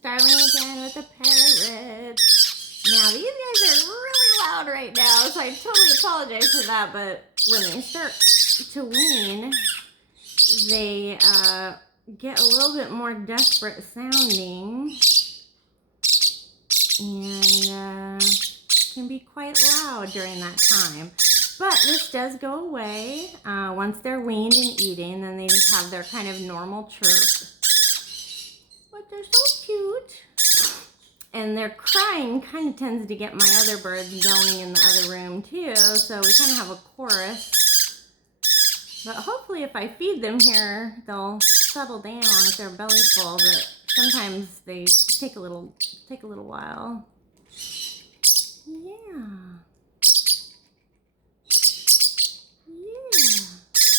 Starling again with the parrots. Now these guys are really loud right now, so I totally apologize for that, but when they start to wean, they get a little bit more desperate sounding and can be quite loud during that time. But this does go away once they're weaned and eating. Then they just have their kind of normal chirp. But they're so cute. And their crying kind of tends to get my other birds going in the other room too. So we kind of have a chorus. But hopefully if I feed them here, they'll settle down with their belly full. But sometimes they take a little while. Yeah.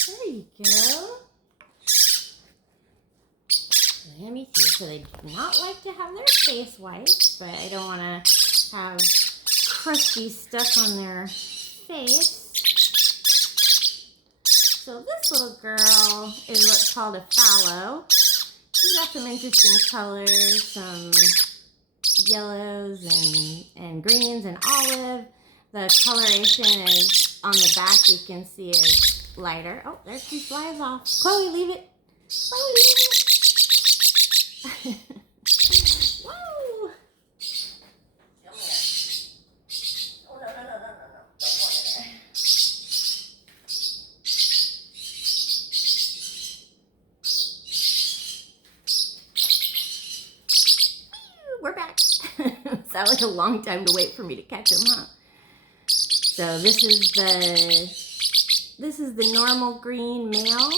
There you go. Let me see. So they do not like to have their face wiped, but I don't want to have crusty stuff on their face. So this little girl is what's called a fallow. She's got some interesting colors, some yellows and greens and olive. The coloration is on the back, you can see is lighter. Oh, there she flies off. Chloe, leave it. Chloe, leave it. Whoa! Come here. Oh, no. Don't go in there. We're back. Sounds like a long time to wait for me to catch him, huh? So this is the normal green male.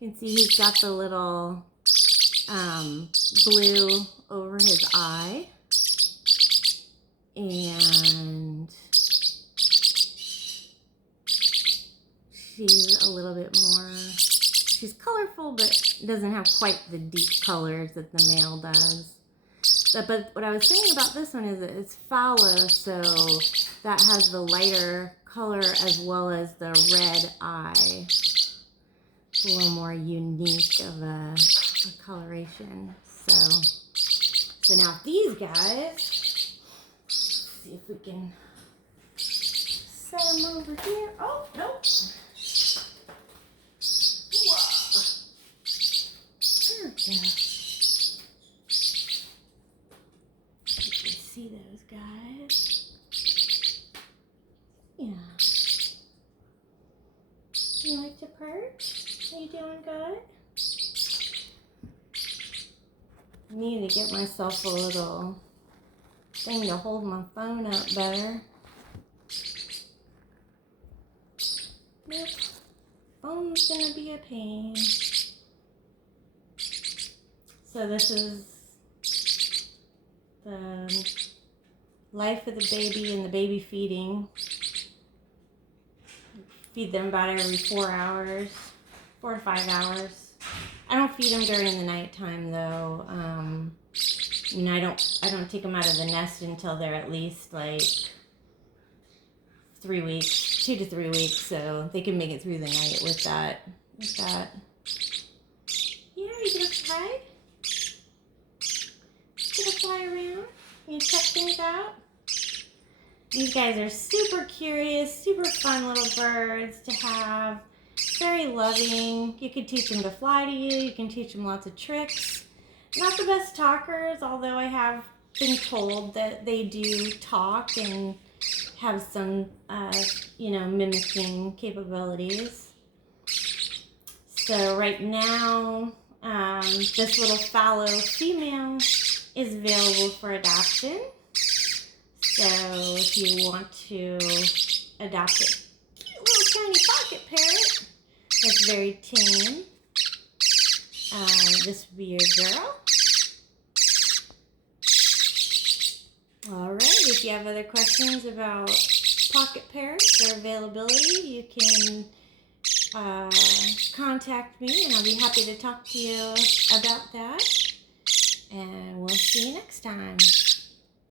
You can see he's got the little blue over his eye, and she's a little bit more. She's colorful, but doesn't have quite the deep colors that the male does. But what I was saying about this one is that it's fallow, so that has the lighter color as well as the red eye. It's a little more unique of a coloration. So now these guys, let's see if we can set them over here. Oh, nope. Whoa. There we go. See those guys? Yeah. You like to perch? Are you doing good? I need to get myself a little thing to hold my phone up better. Nope. Phone's gonna be a pain. So this is the life of the baby and the baby feeding. Feed them about every 4 hours, 4 to 5 hours. I don't feed them during the nighttime though. I don't take them out of the nest until they're at least like 3 weeks, 2 to 3 weeks, so they can make it through the night with that. Yeah, are you gonna fly? Gonna fly around? You check things out? These guys are super curious, super fun little birds to have. Very loving. You can teach them to fly to you. You can teach them lots of tricks. Not the best talkers, although I have been told that they do talk and have some, mimicking capabilities. So right now, this little fallow female is available for adoption. So if you want to adopt a cute little tiny pocket parrot that's very tame, this would be your girl. Alright, if you have other questions about pocket parrots or availability, you can contact me and I'll be happy to talk to you about that. And we'll see you next time.